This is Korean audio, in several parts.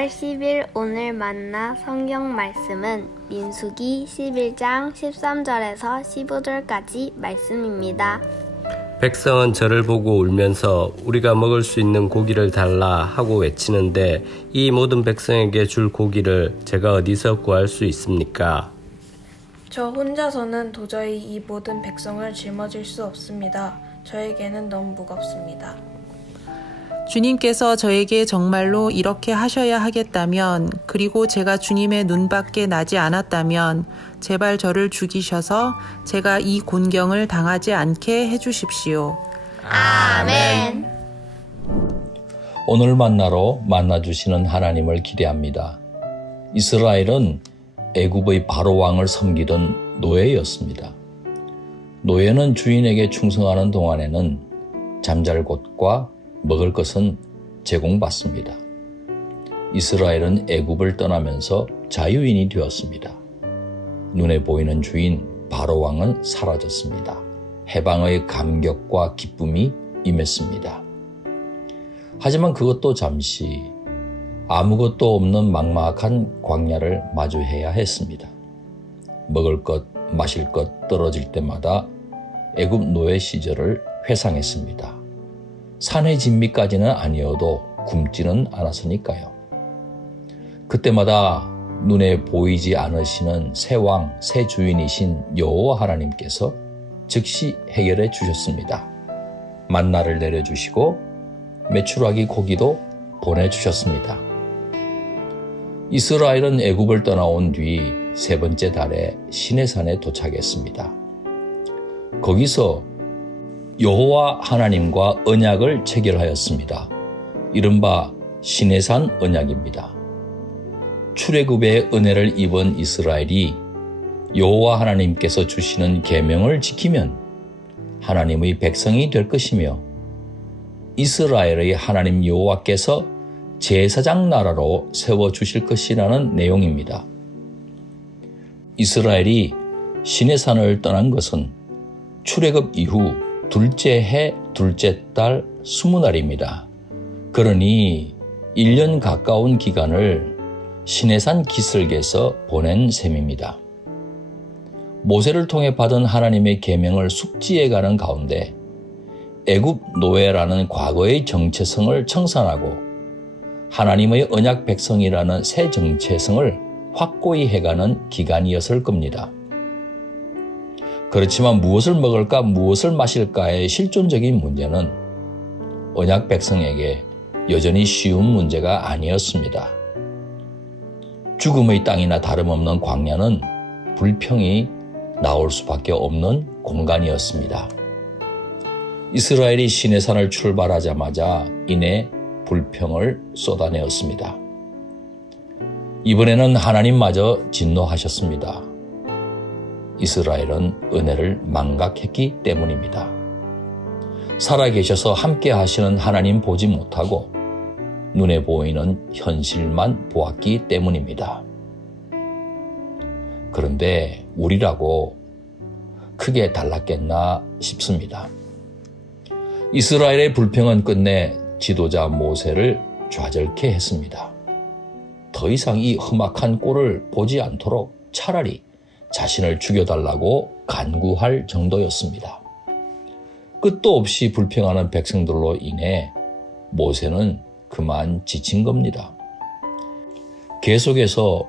6월 10일 오늘 만나 성경 말씀은 민수기 11장 13절에서 15절까지 말씀입니다. 백성은 저를 보고 울면서 우리가 먹을 수 있는 고기를 달라 하고 외치는데 이 모든 백성에게 줄 고기를 제가 어디서 구할 수 있습니까? 저 혼자서는 도저히 이 모든 백성을 짊어질 수 없습니다. 저에게는 너무 무겁습니다. 주님께서 저에게 정말로 이렇게 하셔야 하겠다면, 그리고 제가 주님의 눈밖에 나지 않았다면 제발 저를 죽이셔서 제가 이 곤경을 당하지 않게 해주십시오. 아멘. 오늘 만나로 만나주시는 하나님을 기대합니다. 이스라엘은 애굽의 바로 왕을 섬기던 노예였습니다. 노예는 주인에게 충성하는 동안에는 잠잘 곳과 먹을 것은 제공받습니다. 이스라엘은 애굽을 떠나면서 자유인이 되었습니다. 눈에 보이는 주인 바로 왕은 사라졌습니다. 해방의 감격과 기쁨이 임했습니다. 하지만 그것도 잠시 아무것도 없는 막막한 광야를 마주해야 했습니다. 먹을 것, 마실 것 떨어질 때마다 애굽 노예 시절을 회상했습니다. 산의 진미까지는 아니어도 굶지는 않았으니까요. 그때마다 눈에 보이지 않으시는 새 왕, 새 주인이신 여호와 하나님께서 즉시 해결해 주셨습니다. 만나를 내려주시고 메추라기 고기도 보내주셨습니다. 이스라엘은 애굽을 떠나온 뒤 세 번째 달에 시내산에 도착했습니다. 거기서 여호와 하나님과 언약을 체결하였습니다. 이른바 시내산 언약입니다. 출애굽의 은혜를 입은 이스라엘이 여호와 하나님께서 주시는 계명을 지키면 하나님의 백성이 될 것이며 이스라엘의 하나님 여호와께서 제사장 나라로 세워주실 것이라는 내용입니다. 이스라엘이 시내산을 떠난 것은 출애굽 이후 둘째 해 둘째 달 20날입니다. 그러니 1년 가까운 기간을 시내산 기슭에서 보낸 셈입니다. 모세를 통해 받은 하나님의 계명을 숙지해가는 가운데 애굽 노예라는 과거의 정체성을 청산하고 하나님의 언약 백성이라는 새 정체성을 확고히 해가는 기간이었을 겁니다. 그렇지만 무엇을 먹을까 무엇을 마실까의 실존적인 문제는 언약 백성에게 여전히 쉬운 문제가 아니었습니다. 죽음의 땅이나 다름없는 광야는 불평이 나올 수밖에 없는 공간이었습니다. 이스라엘이 시내산을 출발하자마자 이내 불평을 쏟아내었습니다. 이번에는 하나님마저 진노하셨습니다. 이스라엘은 은혜를 망각했기 때문입니다. 살아계셔서 함께 하시는 하나님 보지 못하고 눈에 보이는 현실만 보았기 때문입니다. 그런데 우리라고 크게 달랐겠나 싶습니다. 이스라엘의 불평은 끝내 지도자 모세를 좌절케 했습니다. 더 이상 이 험악한 꼴을 보지 않도록 차라리 자신을 죽여달라고 간구할 정도였습니다. 끝도 없이 불평하는 백성들로 인해 모세는 그만 지친 겁니다. 계속해서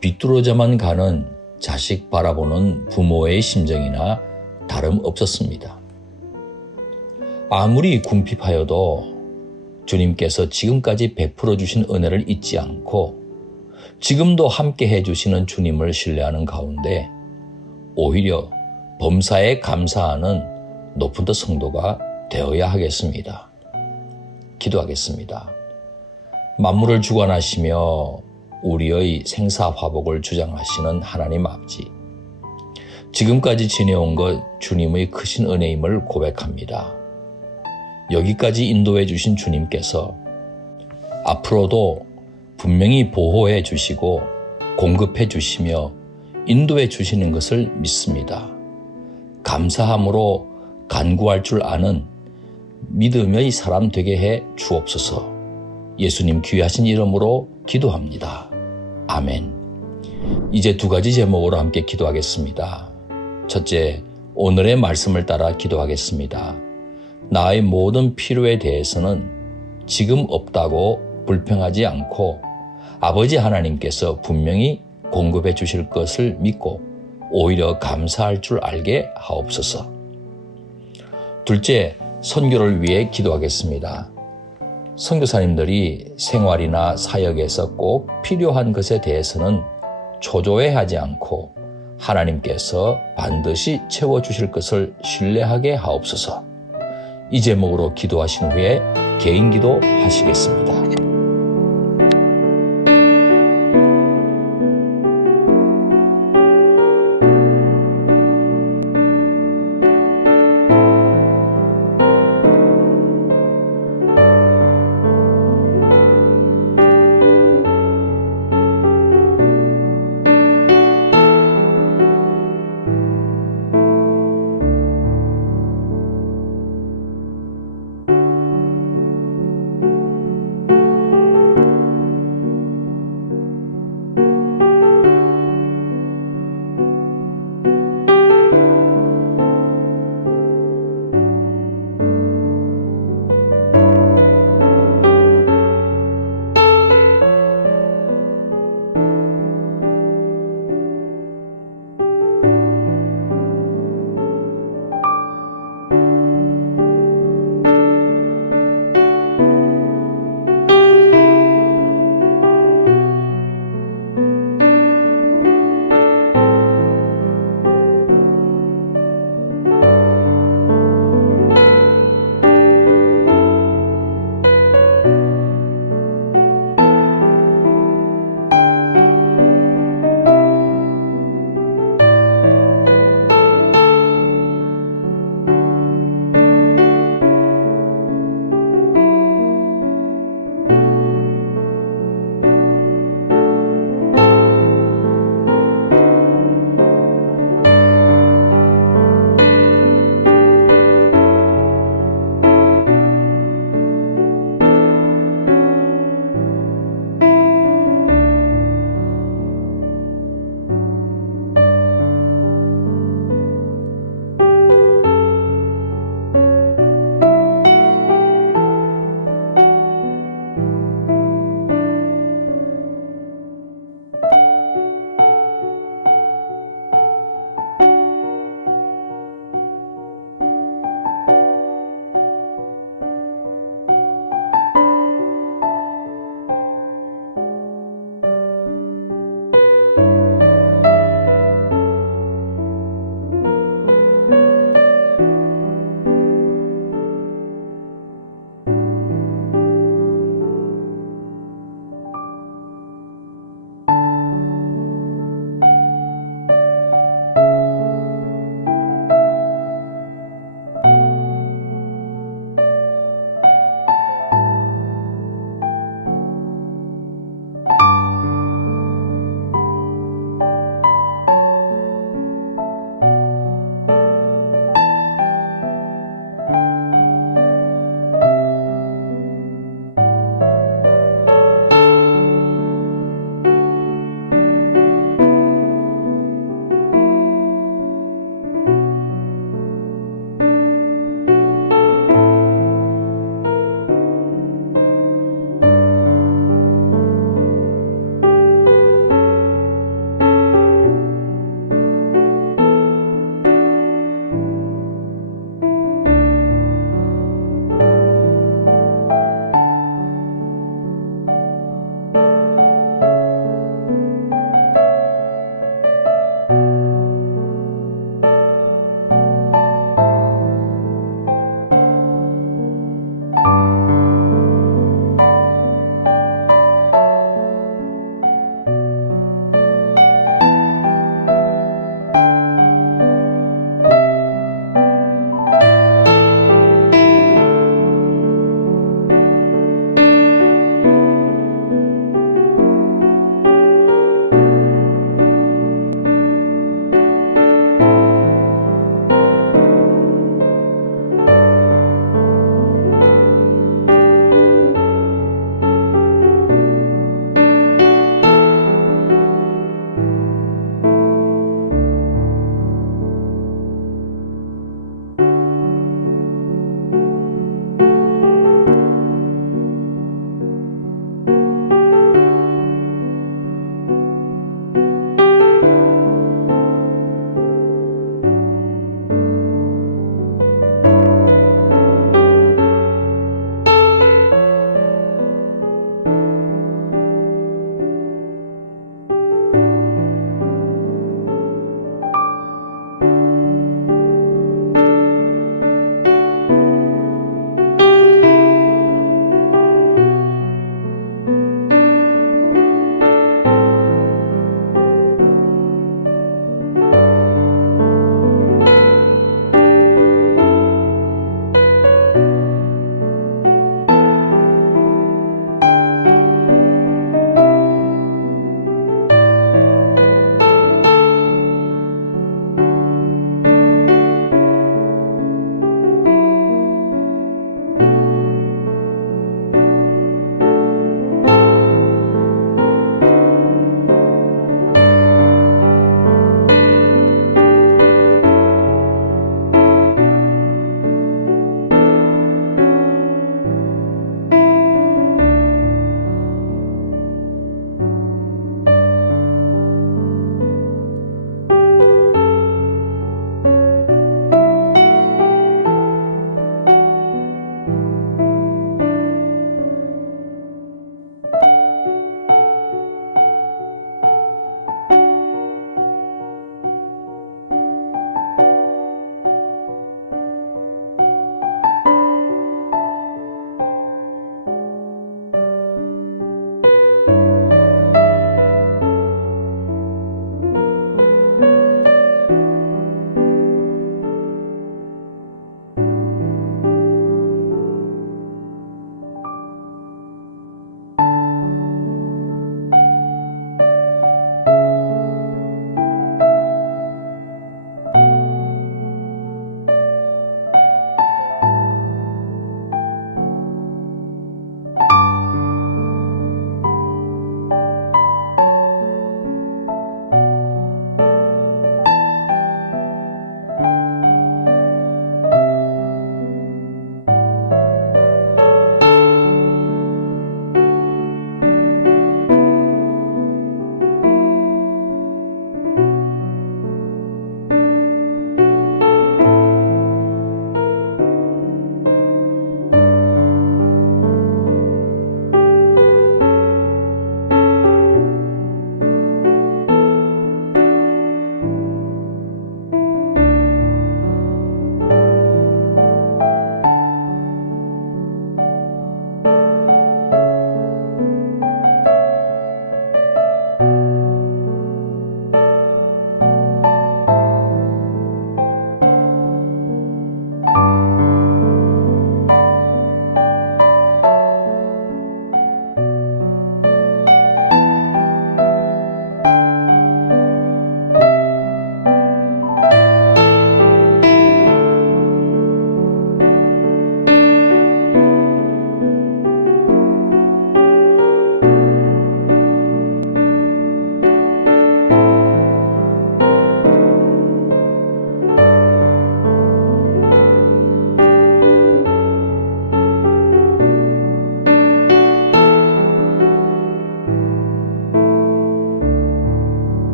비뚤어져만 가는 자식 바라보는 부모의 심정이나 다름없었습니다. 아무리 궁핍하여도 주님께서 지금까지 베풀어 주신 은혜를 잊지 않고 지금도 함께 해주시는 주님을 신뢰하는 가운데 오히려 범사에 감사하는 높은 더 성도가 되어야 하겠습니다. 기도하겠습니다. 만물을 주관하시며 우리의 생사화복을 주장하시는 하나님 아버지, 지금까지 지내온 것 주님의 크신 은혜임을 고백합니다. 여기까지 인도해 주신 주님께서 앞으로도 분명히 보호해 주시고 공급해 주시며 인도해 주시는 것을 믿습니다. 감사함으로 간구할 줄 아는 믿음의 사람 되게 해 주옵소서. 예수님 귀하신 이름으로 기도합니다. 아멘. 이제 두 가지 제목으로 함께 기도하겠습니다. 첫째, 오늘의 말씀을 따라 기도하겠습니다. 나의 모든 필요에 대해서는 지금 없다고 불평하지 않고 아버지 하나님께서 분명히 공급해 주실 것을 믿고 오히려 감사할 줄 알게 하옵소서. 둘째, 선교를 위해 기도하겠습니다. 선교사님들이 생활이나 사역에서 꼭 필요한 것에 대해서는 초조해하지 않고 하나님께서 반드시 채워주실 것을 신뢰하게 하옵소서. 이 제목으로 기도하신 후에 개인 기도 하시겠습니다.